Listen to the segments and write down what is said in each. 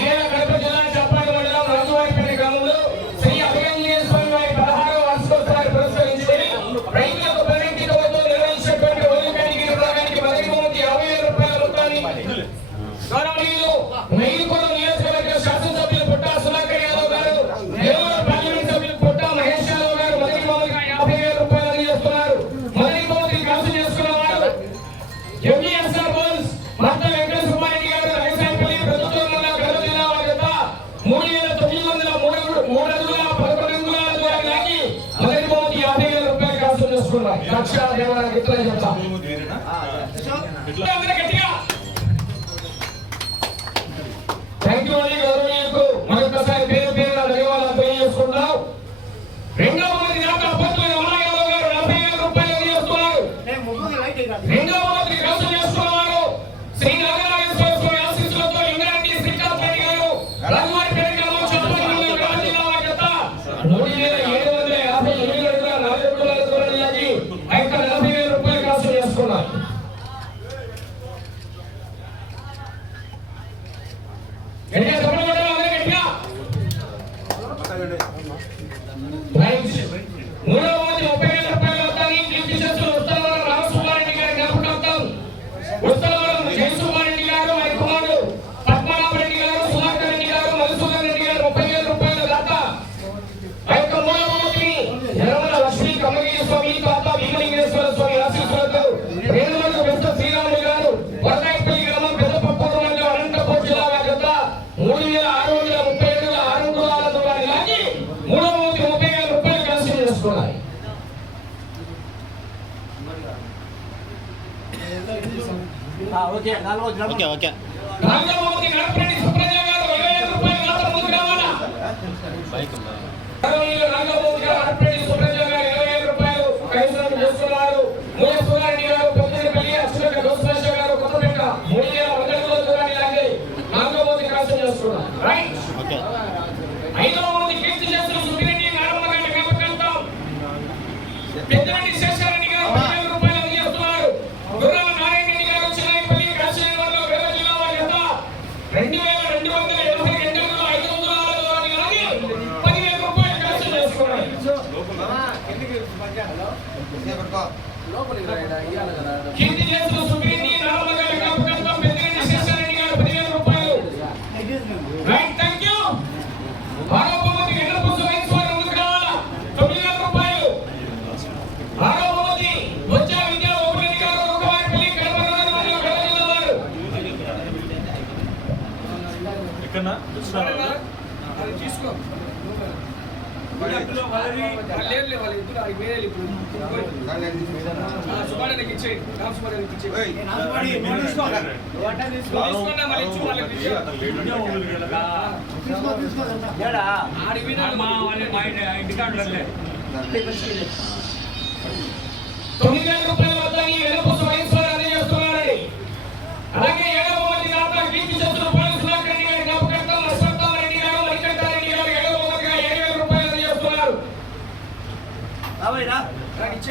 ஏழை లక్ష रहेगा okay okay ఐదవ మంది కీర్తి చేస్తున్న సుబ్బిరెడ్డి నారాయణ గారిని పెంపకంతాం పెద్దరెడ్డి శేష ఎక్కడన్నా తీసుకో. తొమ్మిది వేల రూపాయల వద్ద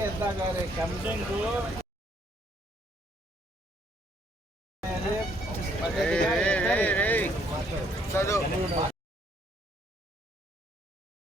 చేద్దాం కానీ కంప్లైంట్ చదువు